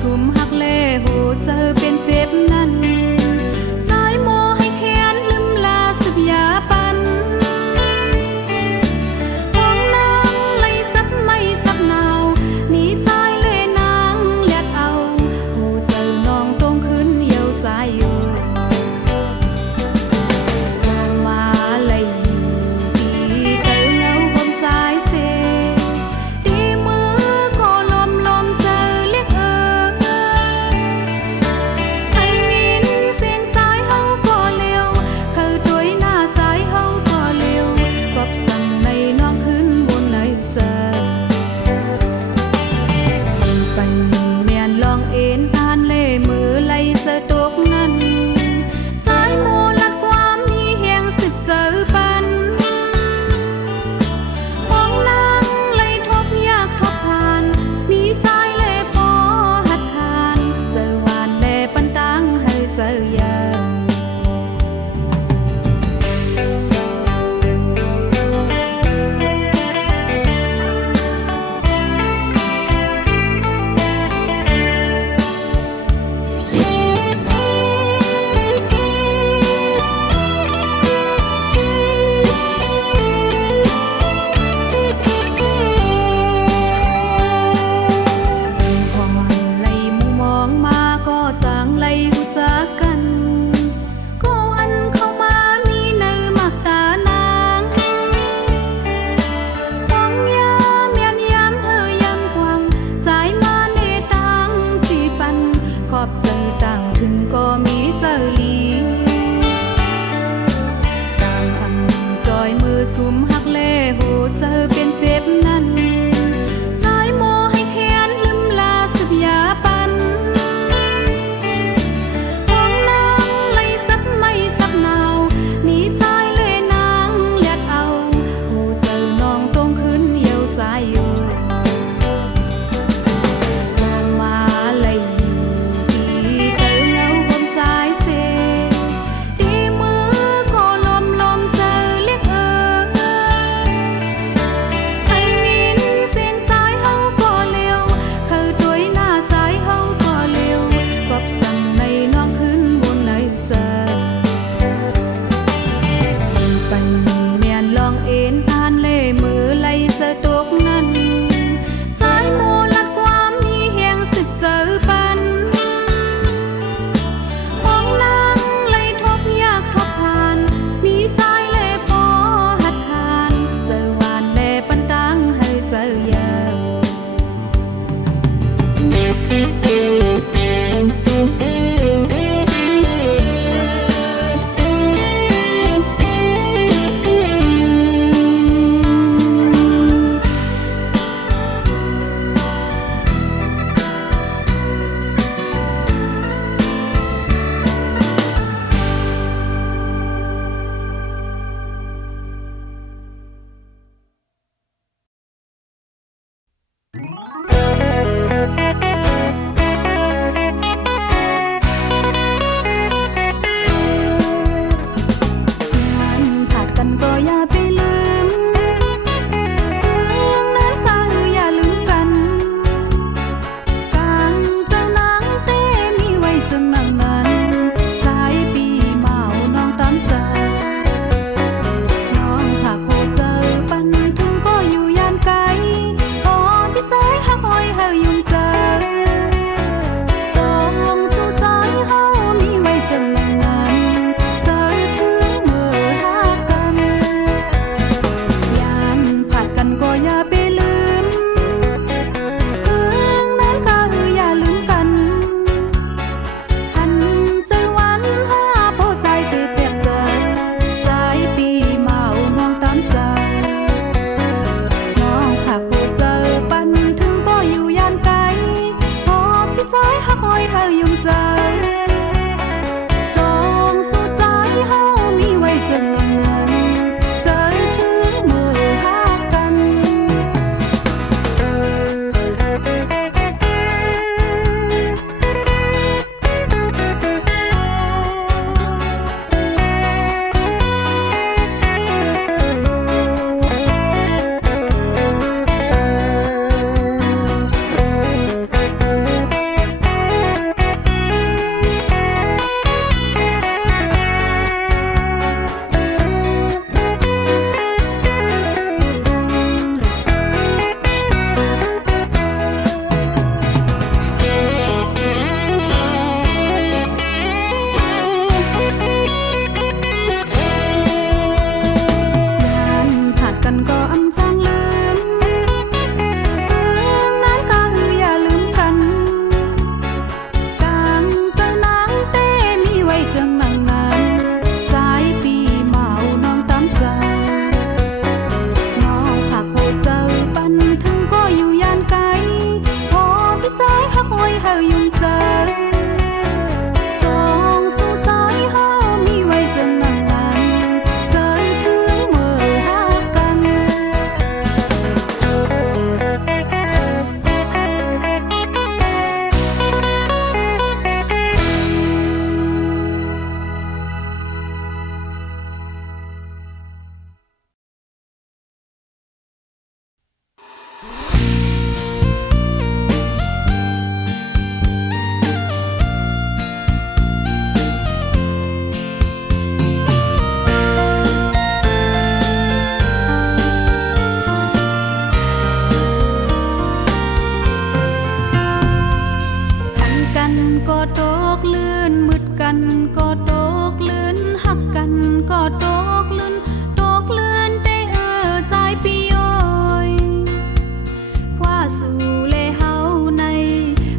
สุมหักเล่โหเจอเป็นเจ็บนั้นสายโมให้แค้นลืมลาสุบยาปันห้องนางไล่จับไม่จับนาวหนีใจเล่นางเลียดเอาโหเจอน้องตรงขึ้นเยียวใจอยู่มาเลยดีเตอเงาความใจเสดีมือก็ลมลมเจอเรียกไอ้มินเส้นใจเฮาก็เร็วเขาด้วยหน้าใจเฮาก็เร็วกอบสั่งในน้องขึ้นบนในใจไปเมียนลองเอ็นอ่านเล่มือไล่เจอตกนั้นใจโมลัดความมีแห่งสึกเจอปันห้องนางไล่ทบยากทบผ่านมีใจเล่พอหัดหานเจอหวานเล่ปันตังให้เจอยาไล่มุมมองมาก็จางไล่หูจักกันก็อันเข้ามามีเนื้อมักตานางห้องยาเมียนยามเฮยามกวางใจมาเนตังจีปันขอบใจต่างถึงก็มีเจอลีตามคำจอยมือสุมหักเล่โหเจอเป็นเจ็บนั้นใจโมให้แค้นลืมลาสุบยาปันห้องนางไล่จับไม่จับนาวหนีใจเล่นางเลียดเอาโหเจอน้องตรงขึ้นเยียวใจอยู่มาเลยดีเตอเงาความใจเสดีมือก็ลมลมเจอเรียกไอ้มินเส้นใจเฮาก็เร็วเขาด้วยหน้าใจเฮาก็เร็วกอบสั่งในน้องขึ้นบนในใจไปเมียนลองเอ็นอ่านเล่มือไล่เจอตกนั้นใจโมลัดความมีแห่งสึกเจอปันห้องนางไล่ทบยากทบผ่านมีใจเล่พอหัดหานเจอหวานเล่ปันตังให้เจอยา พักห้อยเฮายุ่งใจจองสู้ใจเฮามีไว้จนนานนานใจถึงเมื่อรักกัน หันกันก็ตกลื่นมืดกันก็ตกลื่นหักกันก็ตกลื่นตกลื่นได้ใจปีโอยว่าสู่เลเฮาใน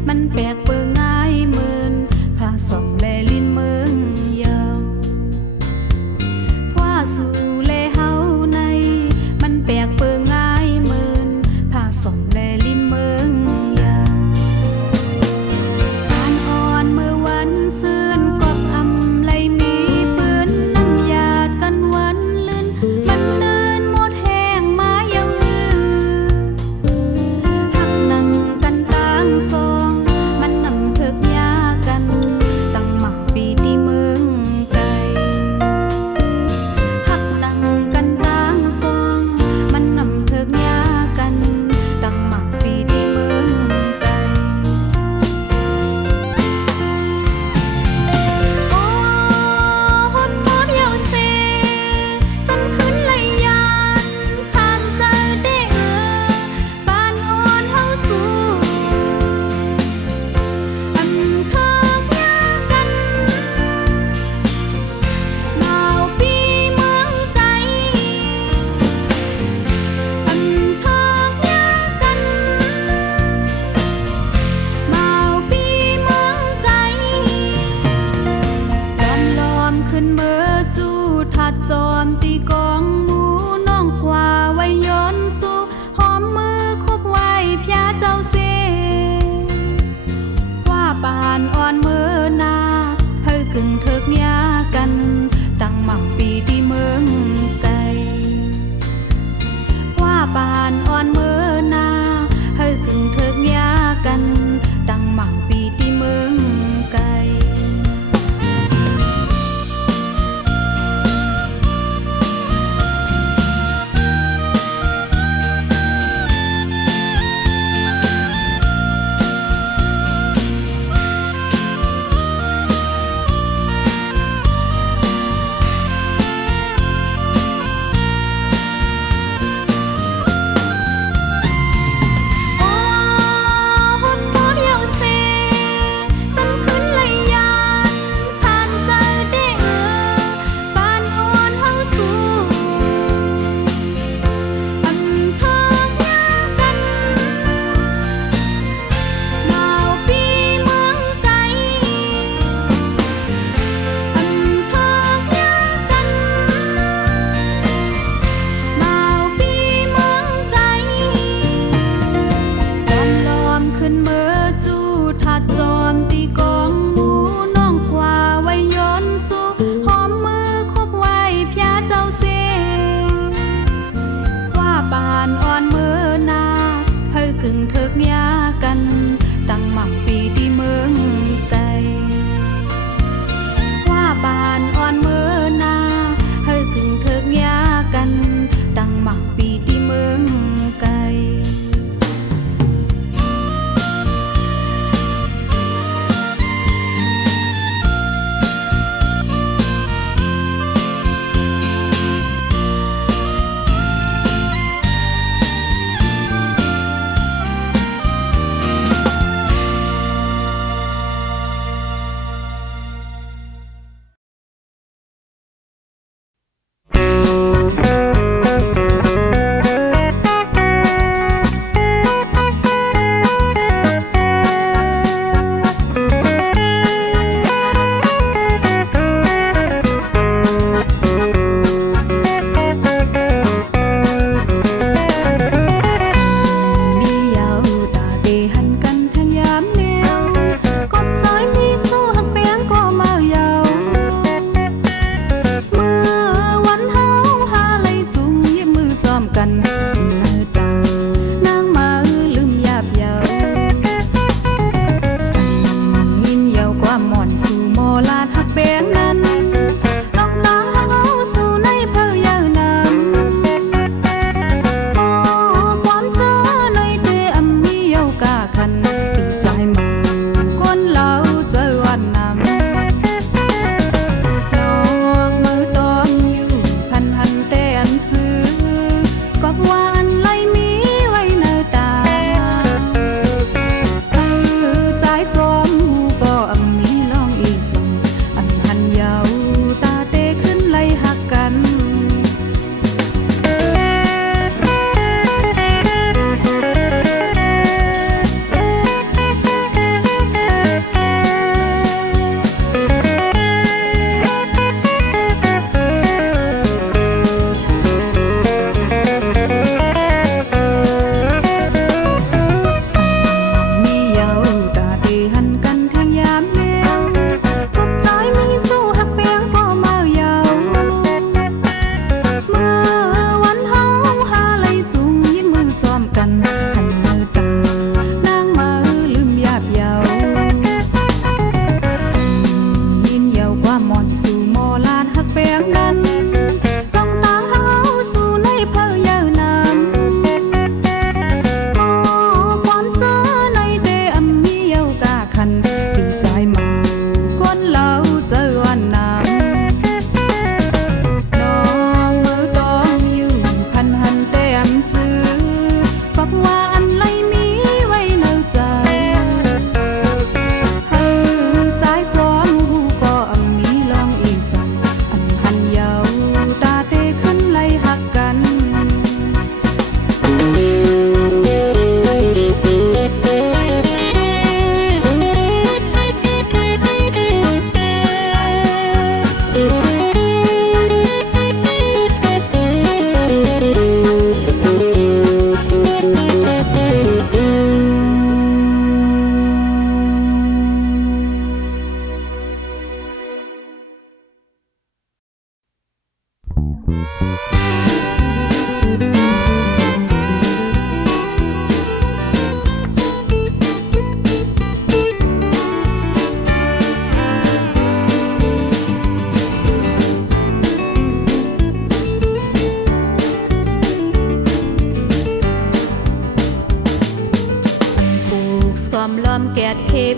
มันแปลกเปิงง่ายเหมือนผ้าส่องแลลิ้นเมืองยาวว่าสู่เลเฮาในมันแปลกเปิงง่ายเหมือนผ้าส่องแลลิ้นเมืองยาว อ่อนเมื่อวันซื่นกบอ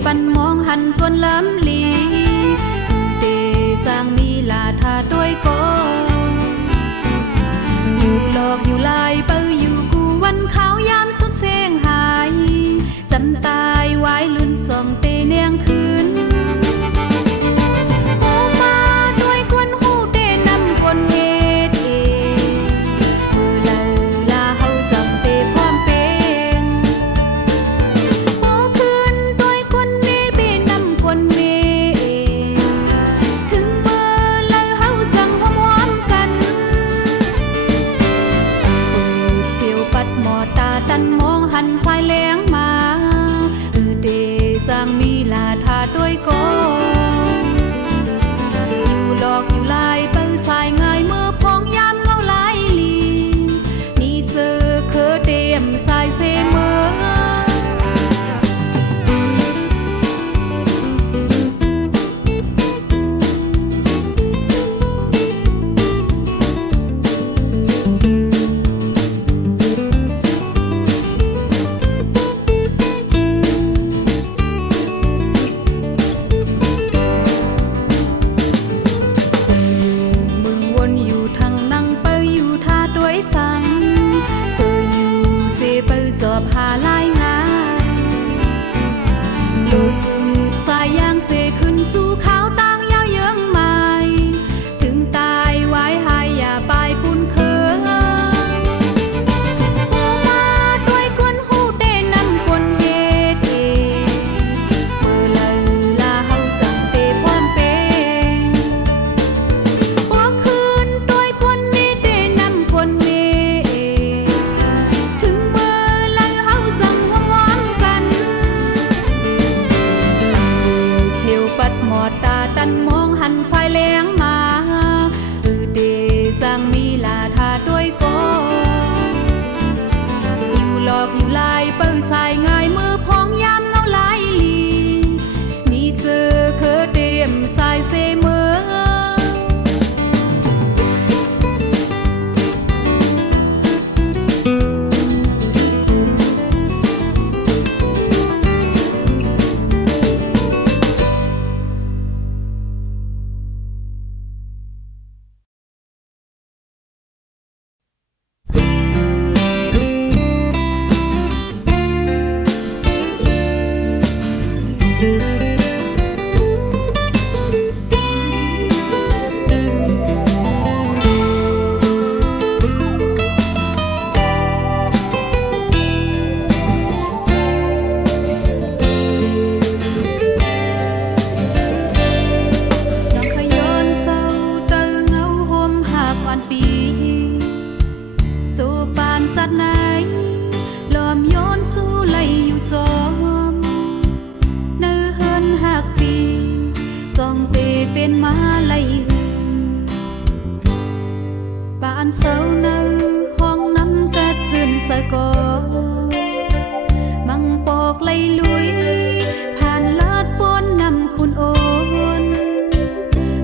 ปันมองหันตวนล้ำลีเดจางมีลาทาด้วยก็อยู่หลอกอยู่ลายเปอยู่กูวันขาวยามสุดเสียงหายจำตายไว้ลุ้นจองเตเนียงคืนโอมาด้วยกวนหูเตนำกวนเฮดเอมือลาเฮาจำเตพร้อมเป็นโอคืนด้วยกวนเมเบนำกวนเมถึงเมื่อลาเฮาจังหอมกันเพียวปัดหมอตาตันมองหันสายแรงมาเดจางมีลาทาด้วยก็อยู่หลอกอยู่ลายเปิ้สายง่ายมือพองยามเงาลายลีนี่เจอเคอเตรียมสายเสมอจอบหาลายงานโลสืบสายย่างเสขึ้นสู่ขาวต่างยาวเยื้องไม้ถึงตายไว้หายอย่าปลายปุ่นเคิงโอมาด้วยกวนหูเตนำกวนเฮดเอเมื่อลาเฮาจังเตความเป็นโอคืนด้วยกวนเมเตนำกวนเมตาตันมองหันสายแรงมาเดจางมีลาทาด้วยก็อยู่หลอกอยู่ลายเปิ้สายง่ายมือพองยามเงาลายลีนี่เจอเคอเตรียมสายเสมอเป็นมาลัยป่านเศร้าในห้องน้ำกัดซึมสะกอมังปอกไล่ลุยผ่านลาดปนนำคุณโอน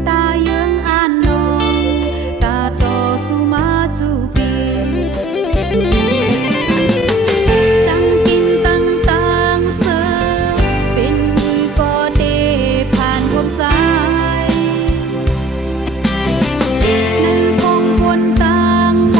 ตาเยื้องอ่านนองตาต่อสู้มาสู้ปีตั้งกินตั้งต่างเสือเป็นมือก็เดผ่านพบใจในกองคนต่างโม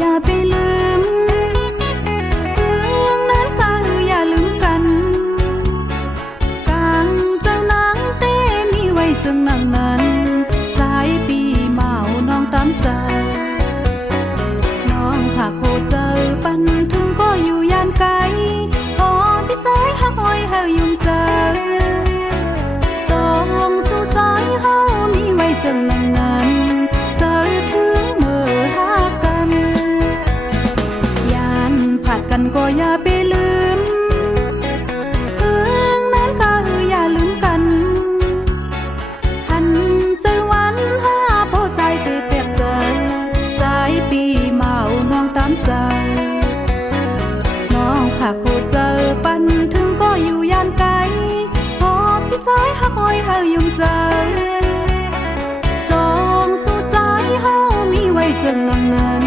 อย่าไปลืมเรื่องนั้นก็อย่าลืมกันกลางเจ้านางเต้มีไว้จึงนางนั้นสายปีเมาน้องตามใจน้องผักโหเจอปันถึงก็อยู่ย่านไกลพอพี่ใจหักอ้อยเฮายุ่มเจอจองสู้ใจเฮามีไว้จึงนางนั้นเจอถึงเมื่อหากันยานผัดกันก็อย่าไปลืมเรื่องนั้นก็อย่าลืมกันหันใจวันหาพอใจเตะเปียกเจอใจปีเมาน้องตามใจน้องผักโหเจอปันถึงก็อยู่ย่านไกลพอพี่ใจหักอ้อยเฮายุ่มเจอจองสู้ใจเฮามีไว้จึงนางนั้น